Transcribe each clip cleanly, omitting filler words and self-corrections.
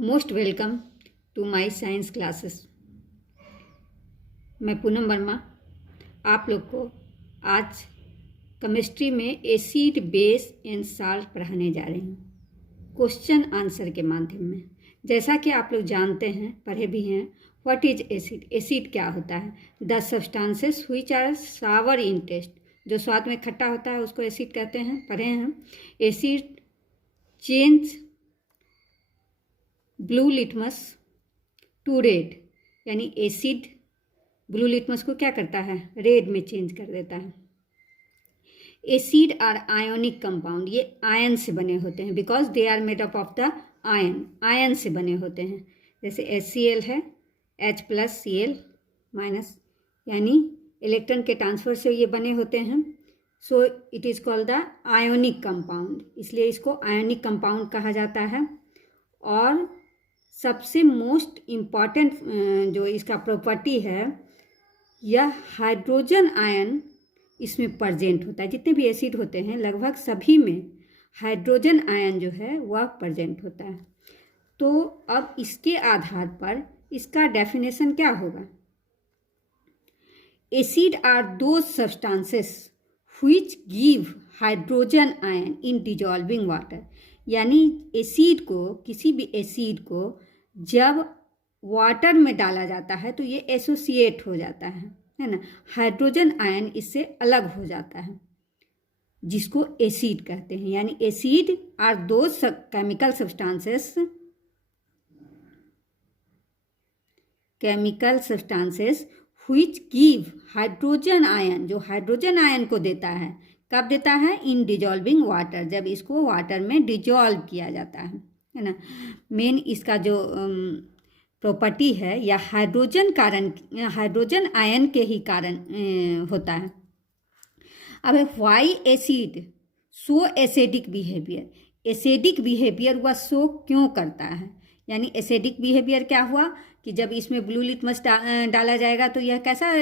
Most welcome to my science classes. मैं पूनम वर्मा आप लोग को आज केमिस्ट्री में एसिड बेस एंड साल्ट पढ़ाने जा रही हूँ क्वेश्चन आंसर के माध्यम में। जैसा कि आप लोग जानते हैं, पढ़े भी हैं, व्हाट इज एसिड। एसिड क्या होता है? The substances which are sour in taste, जो स्वाद में खट्टा होता है उसको एसिड कहते हैं, पढ़े हैं। Acid change blue litmus to red, यानी एसिड ब्लू लिटमस को क्या करता है? रेड में चेंज कर देता है। एसिड आर आयोनिक कंपाउंड, ये आयन से बने होते हैं, because they are made up of the ion, ion से बने होते हैं। जैसे HCl है, H+Cl-, यानी इलेक्ट्रॉन के ट्रांसफर से ये बने होते हैं। So it is called the ionic compound, इसलिए इसको आयोनिक कंपाउंड कहा जाता है। और सबसे मोस्ट इम्पॉर्टेंट जो इसका प्रॉपर्टी है, यह हाइड्रोजन आयन इसमें प्रेजेंट होता है। जितने भी एसिड होते हैं लगभग सभी में हाइड्रोजन आयन जो है वह प्रेजेंट होता है। तो अब इसके आधार पर इसका डेफिनेशन क्या होगा? Acid are those substances which give hydrogen ion in dissolving water, यानी एसिड को, किसी भी एसिड को जब वाटर में डाला जाता है तो ये एसोसिएट हो जाता है ना, हाइड्रोजन आयन इससे अलग हो जाता है, जिसको एसिड कहते हैं। यानी acid are those chemical substances which give hydrogen ion, जो हाइड्रोजन आयन को देता है। कब देता है? इन डिजॉल्विंग वाटर, जब इसको वाटर में डिजॉल्व किया जाता है ना। मेन इसका जो प्रॉपर्टी है या हाइड्रोजन आयन के ही कारण होता है। अब why acid so acidic behaviour, acidic behaviour वह शो क्यों करता है? यानी एसिडिक बिहेवियर क्या हुआ कि जब इसमें ब्लू लिटमस डाला जाएगा तो यह कैसा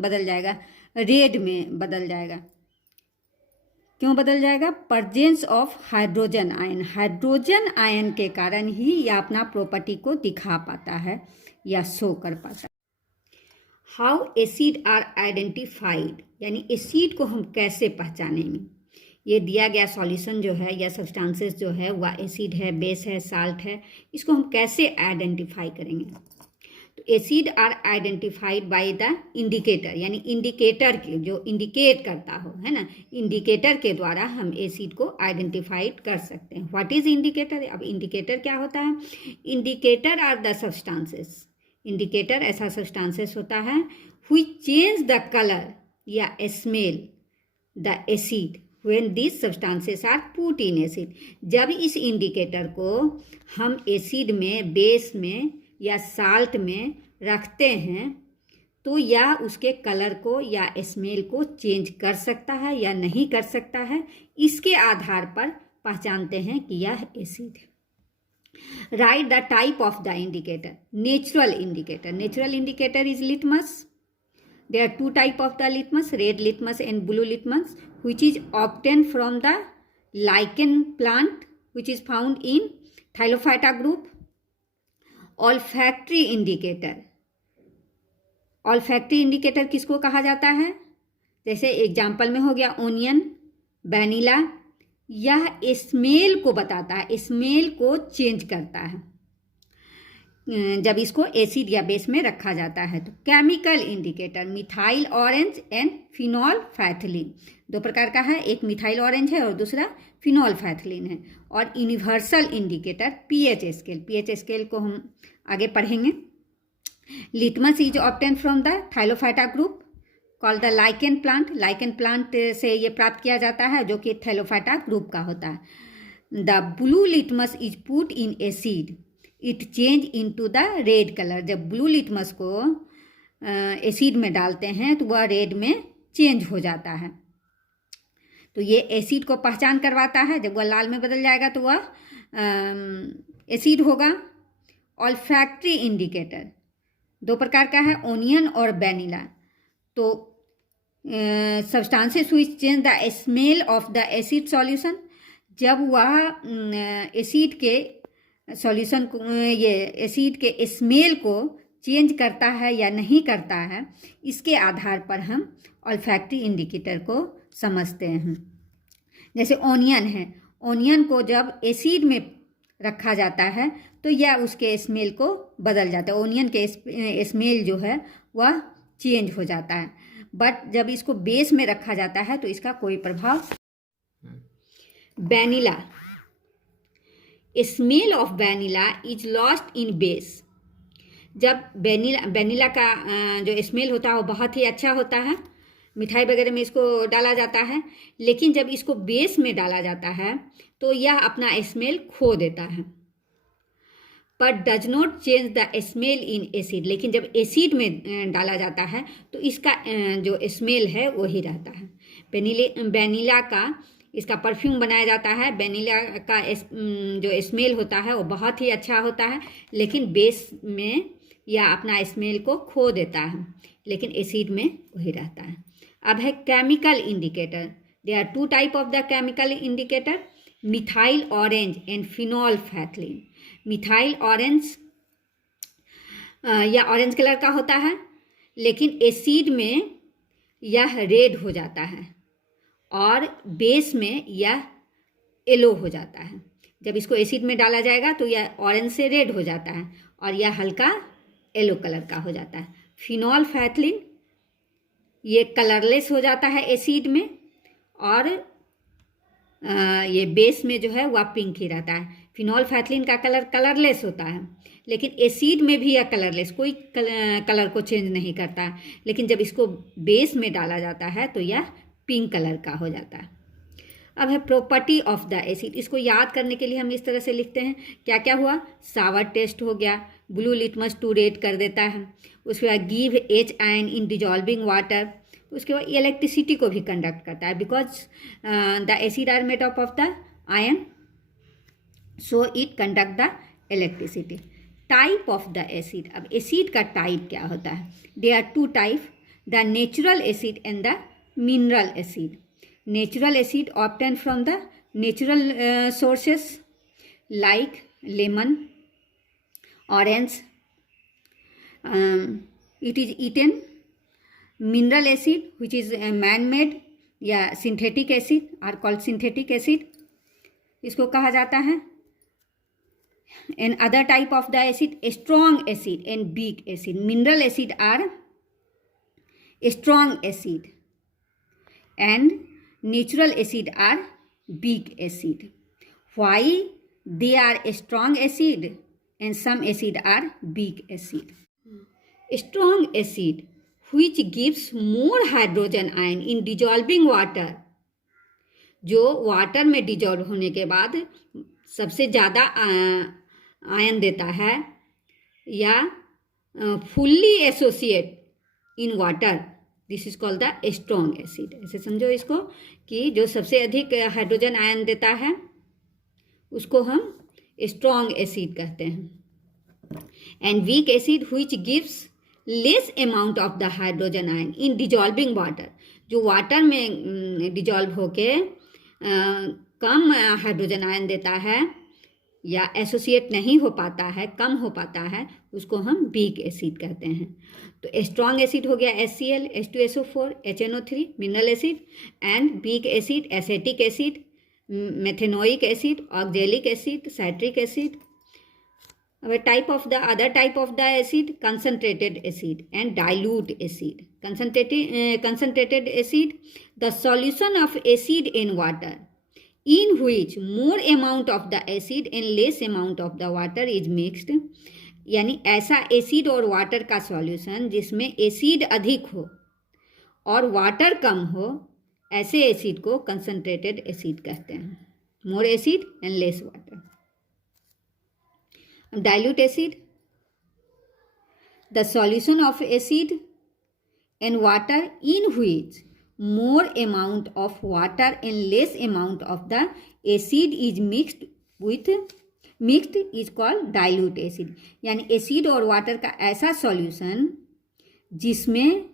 बदल जाएगा? रेड में बदल जाएगा। क्यों बदल जाएगा? Presence of hydrogen ion, hydrogen ion के कारण ही यह अपना प्रॉपर्टी को दिखा पाता है या शो कर पाता है। हाउ एसिड आर आइडेंटिफाइड, यानी एसिड को हम कैसे पहचानेंगे? ये दिया गया सॉल्यूशन जो है या सब्सटेंसेस जो है वह एसिड है, बेस है, साल्ट है, इसको हम कैसे आइडेंटिफाई करेंगे? तो acid are identified by the indicator, यानी इंडिकेटर के जो इंडिकेट करता हो, है ना, इंडिकेटर के द्वारा हम एसिड को आइडेंटिफाइड कर सकते हैं। What is indicator? अब इंडिकेटर क्या होता है? Indicator are the substances, indicator ऐसा सब्सटेंसेस होता है व्हिच चेंज द कलर या smell the acid when this substances are put in acid. जब इस इंडिकेटर को हम एसिड में, बेस में या साल्ट में रखते हैं तो या उसके कलर को या स्मेल को चेंज कर सकता है या नहीं कर सकता है, इसके आधार पर पहचानते हैं कि यह एसिड है। Right the type of the indicator. Natural indicator, natural indicator is litmus. There are two type of the litmus, red litmus and blue litmus, which is obtained from the lichen plant, which is found in Thylophyta group. Olfactory indicator, olfactory indicator किसको कहा जाता है? जैसे example में हो गया onion, vanilla, यह smell को बताता है, स्मेल को चेंज करता है जब इसको एसिड या बेस में रखा जाता है। तो chemical indicator, methyl orange and phenolphthalein, दो प्रकार का है, एक मिथाइल ऑरेंज है और दूसरा फिनॉल फैथलीन है। और universal indicator pH scale, pH scale को हम आगे पढ़ेंगे। Litmus is obtain from the thallophyta group called the lichen plant, lichen plant से ये प्राप्त किया जाता है जो कि थाइलोफाइटा ग्रुप का होता है। The blue litmus is put in acid, it change into the red colour. जब ब्लू लिटमस को एसिड में डालते हैं तो वह रेड में चेंज हो जाता है। तो ये एसिड को पहचान करवाता है। जब वह लाल में बदल जाएगा तो वह एसिड होगा। ऑल्फैक्टरी इंडिकेटर दो प्रकार का है, ओनियन और वैनिला। तो substances which change the smell of the acid solution, जब वह एसिड के सॉल्यूशन को ये एसिड के स्मेल को चेंज करता है या नहीं करता है, इसके आधार पर हम ऑल्फैक्टरी इंडिकेटर को समझते हैं। जैसे ऑनियन है, ऑनियन को जब एसिड में रखा जाता है तो यह उसके स्मेल को बदल जाता है, ऑनियन के स्मेल जो है वह चेंज हो जाता है। बट जब इसको बेस में रखा जाता है तो इसका कोई प्रभाव। Vanilla, smell of vanilla is lost in base. जब वैनिला का जो स्मेल होता है वो बहुत ही अच्छा होता है, मिठाई वगैरह में इसको डाला जाता है, लेकिन जब इसको बेस में डाला जाता है तो यह अपना स्मेल खो देता है। पर does not change the smell in acid, लेकिन जब एसिड में डाला जाता है तो इसका जो स्मेल है वही रहता है। वैनिला का इसका परफ्यूम बनाया जाता है, वैनिला का जो स्मेल होता है वो बहुत ही अच्छा होता है, लेकिन बेस में यह अपना स्मेल को खो देता है, लेकिन एसिड में वही रहता है। अब है chemical indicator. There are two type of the chemical indicator, methyl orange and phenolphthalein. Methyl orange या ऑरेंज कलर का होता है, लेकिन एसिड में यह रेड हो जाता है और बेस में यह येलो हो जाता है। जब इसको एसिड में डाला जाएगा तो यह ऑरेंज से रेड हो जाता है और यह हल्का येलो कलर का हो जाता है। फिनोल्फैथलीन ये कलरलेस हो जाता है एसिड में, और ये बेस में जो है वह पिंक ही रहता है। फिनोल्फैथलीन का कलर कलरलेस होता है, लेकिन एसिड में भी यह कलरलेस, कोई कलर को चेंज नहीं करता है, लेकिन जब इसको बेस में डाला जाता है तो यह पिंक कलर का हो जाता है। अब है प्रॉपर्टी ऑफ द एसिड। इसको याद करने के लिए हम इस तरह से लिखते हैं, क्या क्या हुआ, सावर टेस्ट हो गया, ब्लू लिटमस टू रेड कर देता है, उसके बाद give H ion in dissolving water, उसके बाद इलेक्ट्रिसिटी को भी कंडक्ट करता है, because the acid are made up of the ion, so it conduct the electricity. Type of the acid, अब एसिड का टाइप क्या होता है, they are two type, the natural acid and the mineral acid. Natural acid obtained from the natural sources like lemon, orange, it is eaten. Mineral acid which is man-made या synthetic acid are called synthetic acid, इसको कहा जाता है। And other type of the acid, strong acid and weak acid. Mineral acid are strong acid and natural acid are weak acid. Why they are strong acid and some acid are weak acid? Strong acid which gives more hydrogen ion in dissolving water, जो water में dissolve होने के बाद सबसे ज़्यादा ion देता है, या fully associate in water, this is called the strong acid. ऐसे समझो इसको कि जो सबसे अधिक हाइड्रोजन आयन देता है उसको हम स्ट्रॉन्ग एसिड कहते हैं। And weak acid which gives less amount of the hydrogen ion in dissolving water, जो वाटर में डिजॉल्व होके कम हाइड्रोजन आयन देता है या एसोसिएट नहीं हो पाता है, कम हो पाता है, उसको हम वीक एसिड कहते हैं। तो स्ट्रॉन्ग एसिड हो गया HCl, H2SO4, HNO3, mineral acid, and weak acid acetic acid, methanoic acid, oxalic acid, citric acid. अब type of the other type of the acid, concentrated acid and dilute acid. Concentrated acid, the solution of acid in water in which more amount of the acid and less amount of the water is mixed, यानी ऐसा acid और water का solution जिसमें acid अधिक हो और water कम हो, ऐसे एसिड को कंसनट्रेटेड एसिड कहते हैं। मोर acid and less water. Dilute acid, the solution of acid and water in which more amount of water and less amount of the acid is mixed is called dilute acid। यानी acid और water का ऐसा solution जिसमें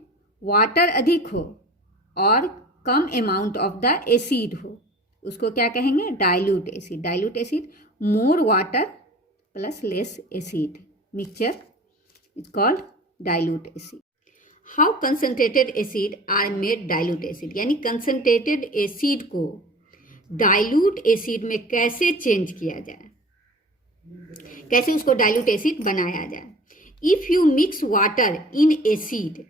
water अधिक हो और कम amount of the acid हो, उसको क्या कहेंगे, dilute acid. Dilute acid, more water plus less acid. Mixture is called dilute acid. How concentrated acid are made dilute acid? यानी concentrated acid को dilute acid में कैसे change किया जाए, कैसे उसको dilute acid बनाया जाए. If you mix water in acid,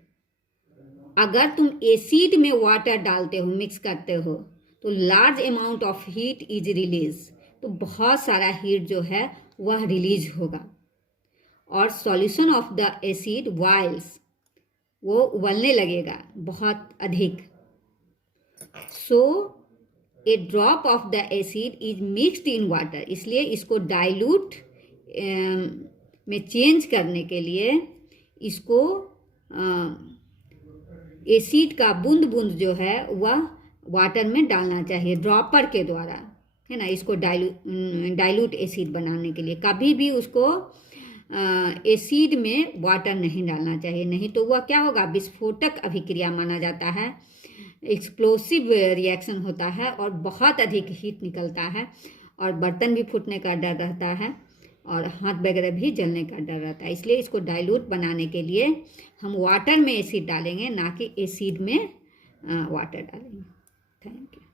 अगर तुम एसिड में वाटर डालते हो, मिक्स करते हो, तो large amount of heat is release, तो बहुत सारा हीट जो है वह रिलीज होगा. और solution of the acid boils, वो उबलने लगेगा बहुत अधिक. So a drop of the acid is mixed in water, इसलिए इसको डाइल्यूट में चेंज करने के लिए इसको एसिड का बूंद बूंद जो है वह वाटर में डालना चाहिए ड्रॉपर के द्वारा, है ना. इसको डाइल्यूट एसिड बनाने के लिए कभी भी उसको एसिड में वाटर नहीं डालना चाहिए, नहीं तो वह क्या होगा, विस्फोटक अभिक्रिया माना जाता है, एक्सप्लोसिव रिएक्शन होता है और बहुत अधिक हीट निकलता है और बर्तन भी फूटने का डर रहता है और हाथ वगैरह भी जलने का डर रहता है. इसलिए इसको डाइल्यूट बनाने के लिए हम वाटर में एसिड डालेंगे, ना कि एसिड में वाटर डालेंगे. Thank you.